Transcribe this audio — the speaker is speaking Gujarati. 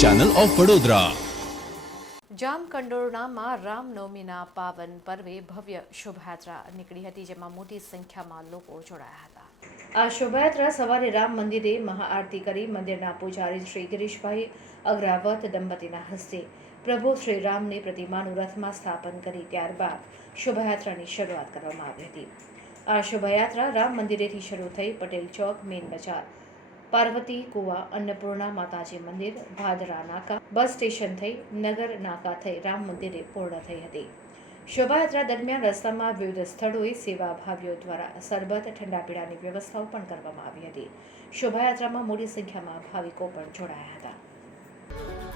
ચેનલ ઓફ વડોદરા જામકંડોરણામાં રામનવમીના પાવન પર્વે ભવ્ય શોભાયાત્રા નીકળી હતી જેમાં મોટી સંખ્યામાં લોકો જોડાયા હતા. આ શોભાયાત્રા સવારે રામ મંદિરે મહાઆરતી કરી મંદિરના પૂજારી શ્રી ગિરીશભાઈ અગ્રાવત દંપતીના હસ્તે પ્રભુ શ્રી રામની પ્રતિમાનું રથમાં સ્થાપન કરી ત્યારબાદ શોભાયાત્રાની શરૂઆત કરવામાં આવી હતી. આ શોભાયાત્રા રામ મંદિરેથી શરૂ થઈ પટેલ ચોક મેન બજાર પાર્વતી, કુવા, અન્નપૂર્ણા માતાજી મંદિર, ભાદરા નાકા, બસ સ્ટેશન થઈ, નગર નાકા થઈ, રામ મંદિરે પૂર્ણ થઈ હતી. શોભાયાત્રા દરમિયાન રસ્તામાં વિવિધ સ્થળોએ સેવાભાવીઓ દ્વારા સરબત, ઠંડા પીણાની વ્યવસ્થાઓ પણ કરવામાં આવી હતી. શોભાયાત્રામાં મોટી સંખ્યામાં ભાવિકો પણ જોડાયા હતા.